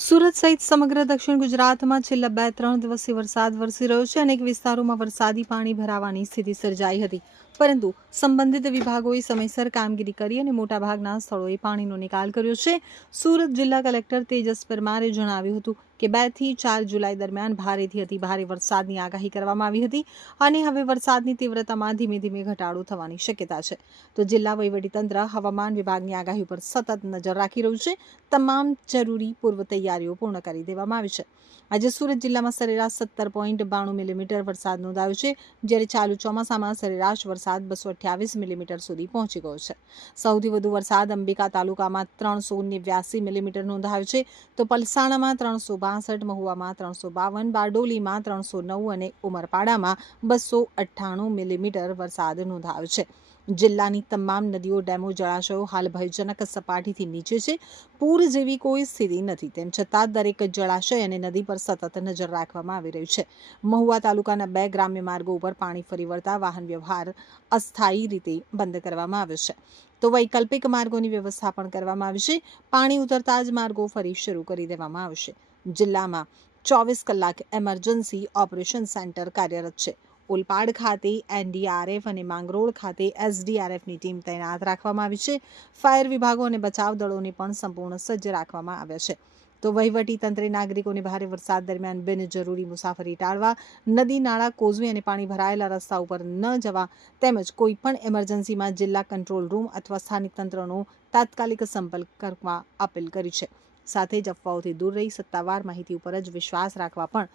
સુરત સહિત સમગ્ર દક્ષિણ ગુજરાતમાં છેલ્લા 2-3 દિવસથી વરસાદ વરસી રહ્યો છે. અનેક વિસ્તારોમાં વરસાદી પાણી ભરાવાની સ્થિતિ સર્જાઈ હતી, પરંતુ સંબંધિત વિભાગોએ સમયસર કામગીરી કરી અને મોટાભાગના સ્થળોએ પાણીનો નિકાલ કર્યો છે. સુરત જિલ્લા કલેક્ટર તેજસ પરમારે જણાવ્યું હતું કે 2 થી 4 જુલાઈ દરમિયાન ભારેથી અતિભારે વરસાદની આગાહી કરવામાં આવી હતી અને હવે વરસાદની તીવ્રતામાં ધીમે ધીમે ઘટાડો થવાની શક્યતા છે. તો જિલ્લા વહીવટીતંત્ર હવામાન વિભાગની આગાહી પર સતત નજર રાખી રહ્યું છે. તમામ જરૂરી પૂર્વ તૈયારીઓ પૂર્ણ કરી દેવામાં આવી છે. આજે સુરત જિલ્લામાં સરેરાશ 17.92 મિલીમીટર વરસાદ નોંધાયો છે, જ્યારે ચાલુ ચોમાસામાં સરેરાશ વરસાદ 228 મિલીમીટર સુધી પહોંચી ગયો છે. સૌથી વધુ વરસાદ અંબિકા તાલુકામાં 389 મિલીમીટર નોંધાયો છે, તો પલસાણામાં 362, મહુવામાં 352, બારડોલીમાં 309 અને ઉમરપાડામાં 298 મિલીમીટર વરસાદ નોંધાયો છે. જિલ્લાની તમામ નદીઓ, ડેમો, જળાશયો હાલ ભયજનક સપાટીથી નીચે છે. પૂર જેવી કોઈ સ્થિતિ નથી. તેમ છતાં દરેક જળાશય અને નદી પર સતત નજર રાખવામાં આવી રહી છે. મહુવા તાલુકાના 2 ગ્રામ્ય માર્ગો ઉપર પાણી ફરી વળતા વાહન વ્યવહાર અસ્થાયી રીતે બંધ કરવામાં આવ્યો છે, તો વૈકલ્પિક માર્ગોની વ્યવસ્થા પણ કરવામાં આવી છે. પાણી ઉતરતા જ માર્ગો ફરી શરૂ કરી દેવામાં આવશે. જિલ્લામાં 24 કલાક એમરજન્સી ઓપરેશન સેન્ટર કાર્યરત છે. ઓલપાડ ખાતે એનડીઆરએફ અને માંગરોળ ખાતે એસડીઆરએફની ટીમ તૈનાત રાખવામાં આવી છે. ફાયર વિભાગો અને બચાવ દળોને પણ સંપૂર્ણ સજ્જ રાખવામાં આવ્યા છે. તો વહીવટી તંત્રે નાગરિકોને ભારે વરસાદ દરમિયાન બિનજરૂરી મુસાફરી ટાળવા, નદી, નાળા, કોઝવે અને પાણી ભરાયેલા રસ્તા ઉપર ન જવા તેમજ કોઈપણ એમરજન્સીમાં જિલ્લા કંટ્રોલ રૂમ અથવા સ્થાનિક તંત્રનો તાત્કાલિક સંપર્ક કરવા અપીલ કરી છે. સાથે જ અફવાઓથી દૂર રહી સત્તાવાર માહિતી ઉપર જ વિશ્વાસ રાખવા પણ.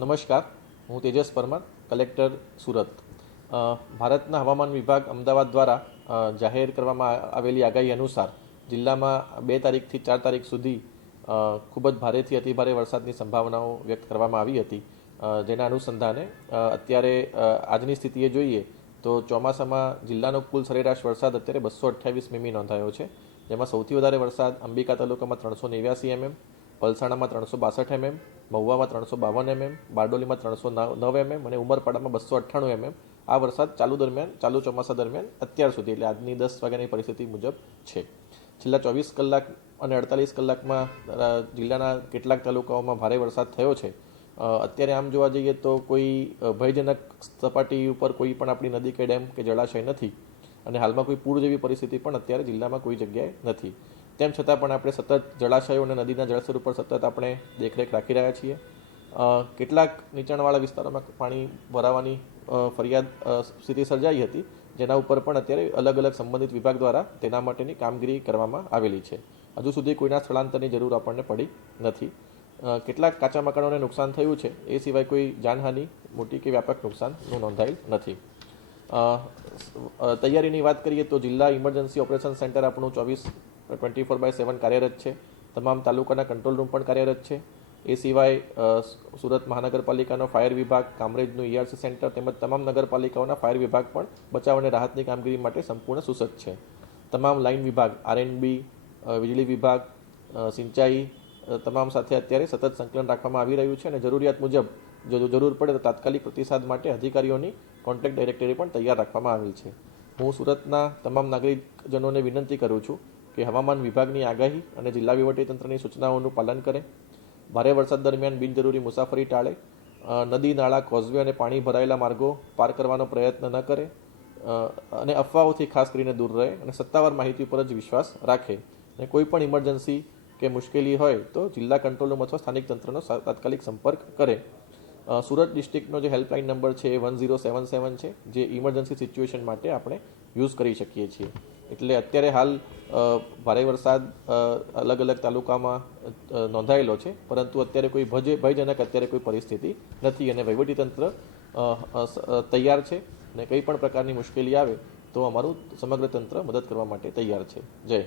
નમસ્કાર, હું તેજસ પરમાર, કલેક્ટર સુરત. ભારતના હવામાન વિભાગ અમદાવાદ દ્વારા જાહેર કરવામાં આવેલી આગાહી અનુસાર જિલ્લામાં 2 તારીખથી 4 તારીખ સુધી ખૂબ જ ભારેથી અતિભારે વરસાદની સંભાવનાઓ વ્યક્ત કરવામાં આવી હતી. જેના અનુસંધાને અત્યારે આજની સ્થિતિએ જોઈએ તો ચોમાસામાં જિલ્લાનો કુલ સરેરાશ વરસાદ અત્યારે 228 મીમી નોંધાયો છે, જેમાં સૌથી વધારે વરસાદ અંબિકા તાલુકામાં 389 mm, પલસાણામાં 362 mm, મહુવામાં 352 mm, બારડોલીમાં 309 mm અને ઉમરપાડામાં 298 mm આ વરસાદ ચાલુ ચોમાસા દરમિયાન અત્યાર સુધી એટલે આજની 10 વાગ્યાની પરિસ્થિતિ મુજબ છે. છેલ્લા 24 કલાક અને 48 કલાકમાં જિલ્લાના કેટલાક તાલુકાઓમાં ભારે વરસાદ થયો છે. અત્યારે આમ જોવા જઈએ તો કોઈ ભયજનક સપાટી ઉપર કોઈ પણ આપણી નદી કે ડેમ કે જળાશય નથી અને હાલમાં કોઈ પૂર જેવી પરિસ્થિતિ પણ અત્યારે જિલ્લામાં કોઈ જગ્યાએ નથી. તેમ છતાં પણ આપણે સતત જળાશયો અને નદીના જળસ્તર ઉપર સતત આપણે દેખરેખ રાખી રહ્યા છીએ. કેટલાક નીચાણવાળા વિસ્તારોમાં પાણી ભરાવાની ફરિયાદ સ્થિતિ સર્જાઈ હતી, જેના ઉપર પણ અત્યારે અલગ અલગ સંબંધિત વિભાગ દ્વારા તેના માટેની કામગીરી કરવામાં આવેલી છે. હજુ સુધી કોઈના સ્થળાંતરની જરૂર આપણને પડી નથી. કેટલાક કાચા મકાનોને નુકસાન થયું છે, એ સિવાય કોઈ જાનહાનિ મોટી કે વ્યાપક નુકસાનનું નોંધાયેલ નથી. તૈયારીની વાત કરીએ તો જિલ્લા ઇમરજન્સી ઓપરેશન સેન્ટર આપણું 24/7 કાર્યરત છે. તમામ તાલુકાના કંટ્રોલ રૂમ પણ કાર્યરત છે. એ સિવાય સુરત મહાનગરપાલિકાનો ફાયર વિભાગ, કામરેજનું ERC સેન્ટર તેમજ તમામ નગરપાલિકાઓના ફાયર વિભાગ પણ બચાવ અને રાહતની કામગીરી માટે સંપૂર્ણ સુસજ્જ છે. તમામ લાઇન વિભાગ, RNB, વીજળી વિભાગ, સિંચાઈ તમામ સાથે અત્યારે સતત સંકલન રાખવામાં આવી રહ્યું છે અને જરૂરિયાત મુજબ જો જરૂર પડે તો તાત્કાલિક પ્રતિસાદ માટે અધિકારીઓની કોન્ટેક્ટ ડાયરેક્ટરી પણ તૈયાર રાખવામાં આવેલ છે. હું સુરતના તમામ નાગરિકજનોને વિનંતી કરું છું કે હવામાન વિભાગની આગાહી અને જિલ્લા વહીવટીતંત્રની સૂચનાઓનું પાલન કરે. ભારે વરસાદ દરમિયાન બિનજરૂરી મુસાફરી ટાળે. નદી, નાળા, કોઝવે અને પાણી ભરાયેલા માર્ગો પાર કરવાનો પ્રયત્ન ન કરે અને અફવાઓથી ખાસ કરીને દૂર રહે અને સત્તાવાર માહિતી પર જ વિશ્વાસ રાખે. અને કોઈ પણ ઇમરજન્સી કે મુશ્કેલી હોય તો જિલ્લા કંટ્રોલ રૂમ અથવા સ્થાનિક તંત્રનો તાત્કાલિક સંપર્ક કરે. સુરત ડિસ્ટ્રિક્ટનો જે હેલ્પલાઇન નંબર છે એ 1077 છે, જે ઇમરજન્સી સિચ્યુએશન માટે આપણે યુઝ કરી શકીએ છીએ. એટલે અત્યારે હાલ ભારે વરસાદ અલગ અલગ તાલુકામાં નોંધાયેલો છે, પરંતુ અત્યારે કોઈ ભયજનક અત્યારે કોઈ પરિસ્થિતિ નથી અને વહીવટીતંત્ર તૈયાર છે અને કંઈ પણ પ્રકારની મુશ્કેલી આવે તો અમારું સમગ્ર તંત્ર મદદ કરવા માટે તૈયાર છે. જય હિન્દ.